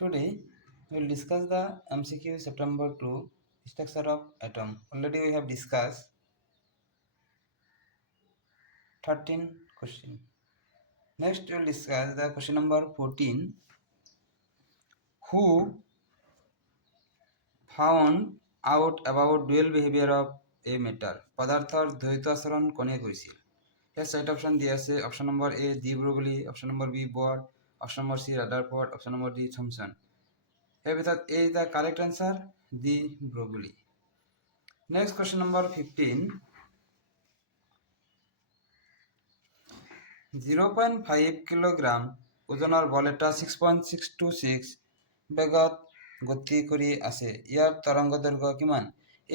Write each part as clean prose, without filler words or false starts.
Today we will discuss the MCQ September 2 structure of atom. Already we have discussed 13 question. Next we will discuss the question number 14. Who found out about dual behavior of a metal? পদার্থৰ দ্বৈত আচৰণ কোনে কৰিছিল? ইয়াত চাৰিটা option দিয়া আছে। Option number A de Broglie, option number B Bohr, option number C Rutherford, option number D Thomson. ইয়াৰ ভিতৰত A is the correct answer, de Broglie. Next question number 15. 0.5 kilogram ওজনৰ বল এটা 6.626 বেগত গতি কৰি আছে। ইয়াৰ তৰংগ দৈৰ্ঘ্য কিমান?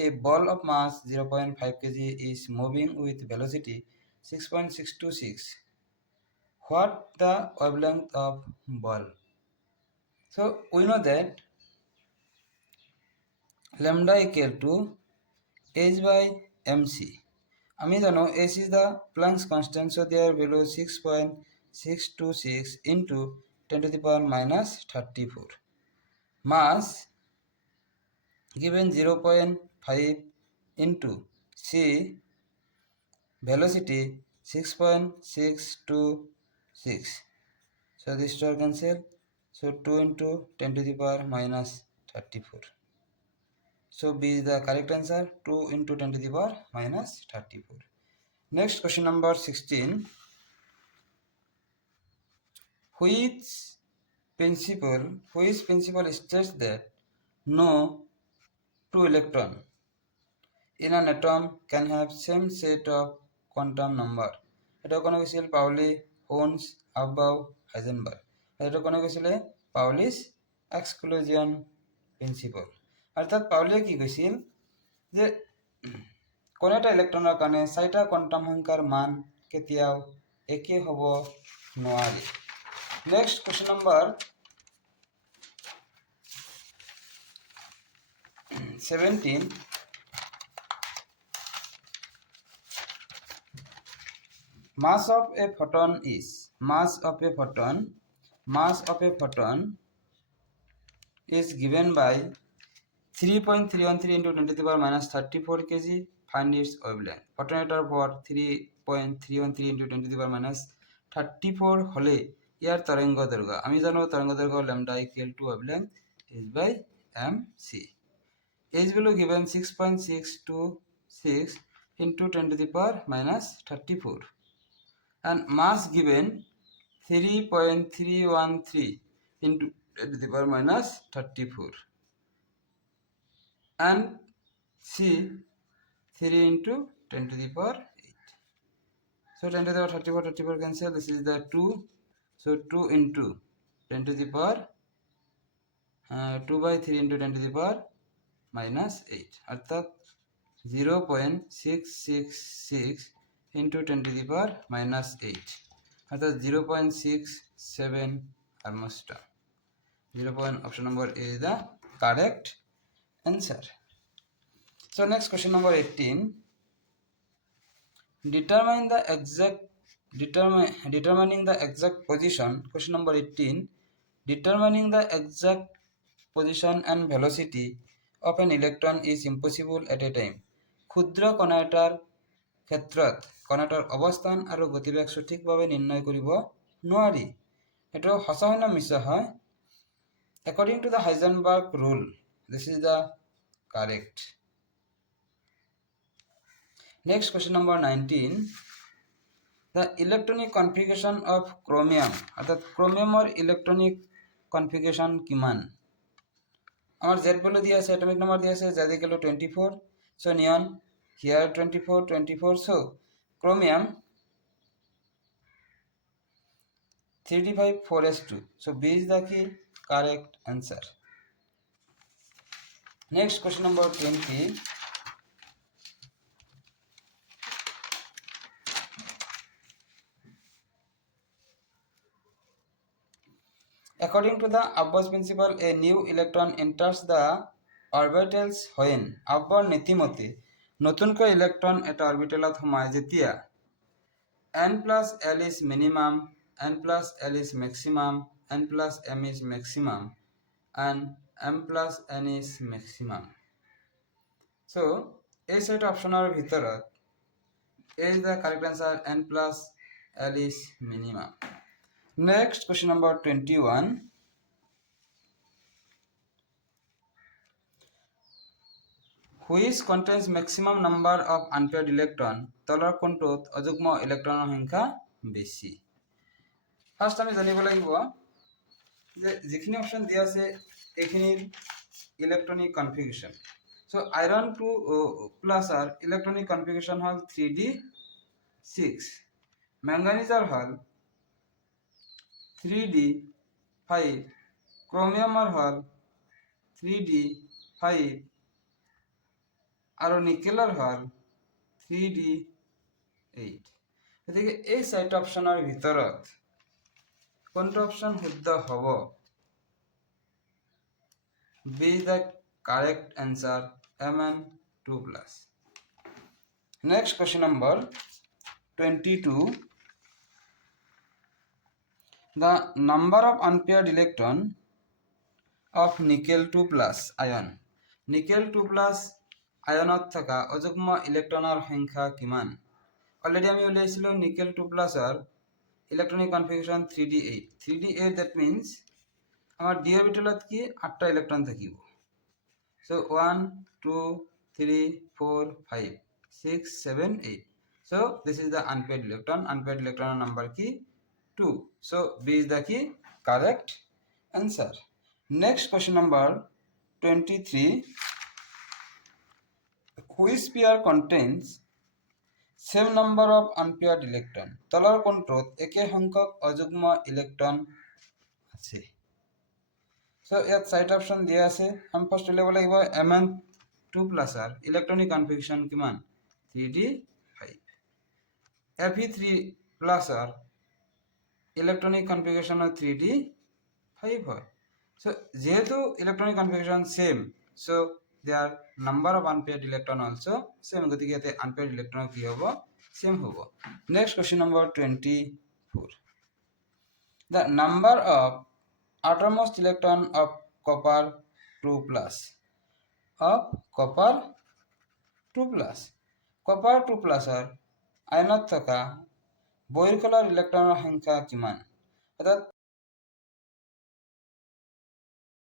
A ball of mass 0.5 kg is moving with velocity 6.626. What the wavelength of ball? So we know that lambda equal to h by mc. আমি জানো h is the Planck's constant, so their value 6.626 into 10 to the power minus 34. Mass given 0.5 into c, velocity 6.626. So this two are cancel. So 2 into 10 to the power minus 34. So B is the correct answer, 2 into 10 to the power minus 34. Next question number 16. Which principle states that no two electron in an atom can have same set of quantum number? এটা কোনে কৈছিল? Pauli, Hund's, Aufbau, Heisenberg. এটা কোনে কৈছিলে? Pauli's exclusion principle. অৰ্থাৎ পাউলিয়ে কি কৈছিল যে কোনো এটা ইলেক্ট্ৰনৰ কাৰণে চাৰিটা কোৱাণ্টাম সংখ্যাৰ মান কেতিয়াও একে হ'ব নোৱাৰে। Next question number 17. Mass of a photon is given by 3.313 into 10 to the power minus 34 kg. Find its wavelength. Photon এটার ভর 3.313 into 10 to the power minus 34 হলে ইয়ার তরঙ্গ দৈর্ঘ্য, আমি জানো তরঙ্গ দৈর্ঘ্য lambda equal to wavelength h by mc. H value given 6.626 into 10 to the power minus 34 and mass given 3.313 into 10 to the power minus 34 and C 3 into 10 to the power 8. So 10 to the power 34 cancel. This is the 2. So 2 into 10 to the power 2 by 3 into 10 to the power minus 8. অর্থাৎ 0.666 into 10 to the power minus 8. অর্থাৎ 0.67 almost. 0. Option number A is the correct answer. So next question number 18. Determining the exact position. Question number 18. Determining the exact position and velocity of an electron is impossible at a time. ক্ষুদ্ৰ কণা এটাৰ ক্ষেত্ৰত কণাটোৰ অৱস্থান আৰু গতিবেগ সঠিকভাৱে নিৰ্ণয় কৰিব নোৱাৰি। এইটো সঁচা হয় না মিছা হয়? According to the Heisenberg rule, this is the correct. Next question number 19. The electronic configuration of chromium, অর্থাৎ ক্রোমিয়ামৰ ইলেকট্রনিক কনফিগারেশন কিমান? আমার z ভ্যালু দিয়া আছে, অ্যাটমিক নাম্বার দিয়া আছে, z equal to 24. So neon here 24. So chromium 3d5 4s2. So B is the key correct answer. Next question number 20. According to the Abbott's principle, a new electron enters the orbitals when Abbott নীতি মতে নতুনকৈ electron এটা অৰবিটেলত সোমায় যেতিয়া n plus l is minimum, n plus l is maximum, n plus m is maximum, and m plus n is maximum. So এই set অপশনৰ ভিতৰত A is the correct answer, n plus l is minimum. Next, question number 21. Which contains maximum number of unpaired electron? তলৰ কোনটোত অযুগ্ম ইলেক্ট্ৰনৰ সংখ্যা বেছি? First আমি জানিব লাগিব যে যিখিনি অপশন দিয়া আছে এইখিনিৰ electronic configuration. So iron 2 plus আর ইলেক্ট্রনিক কনফিগারেশন হল 3d6, ম্যাঙ্গানিজৰ হল 3d5, ক্রোমিয়ামৰ হল 3d5 আৰু নিকেলৰ হল 3d8। গতিকে এই চাৰিটা অপশনৰ ভিতৰত কোনটো অপশন শুদ্ধ হ'ব? B is the correct answer, Mn2 plus. Next, question number 22. The number of unpaired electron of nickel 2 plus ion. Nickel 2 plus আয়নত থকা অযুগ্ম ইলেক্ট্ৰনৰ সংখ্যা কিমান? অলৰেডি আমি উলিয়াইছিলো নিকেল 2 প্লাছৰ electronic configuration 3d8। 3d8 that means আমার d অরবিটালত কি 8টা ইলেক্ট্রন থাকিব। So 1 2 3 4 5 6 7 8। So this is the unpaired electron. Unpaired ইলেক্ট্রনের নাম্বার কি 2। সো বি ইজ দ্য কি correct answer. Next question number 23. Which pair contains same number of unpaired electron? তলৰ কোনটোত একে সংখ্যক অযুগ্ম ইলেক্ট্ৰন আছে? সো ইয়াত চাৰিটা অপশন দিয়া আছে। আমি ফাৰ্ষ্ট উলিয়াব লাগিব Mn2 প্লাছ আর ইলেক্ট্ৰনিক কনফিগাৰেশন কিমান 3d5। Fe3 প্লাছ আর ইলেক্ট্ৰনিক কনফিগারেশন 3d5 হয়। সো যেহেতু electronic configuration same, so their number of unpaired electron also same. গতিকে ইয়াতে আনপেয়ার্ড ইলেক্ট্রন কি হ'ব? সেম হ'ব। Next question number 24. The number of outermost electron of copper 2 plus copper 2 plus আয়নত থকা বহিৰ্কলৰ ইলেক্ট্ৰনৰ সংখ্যা কিমান? অৰ্থাৎ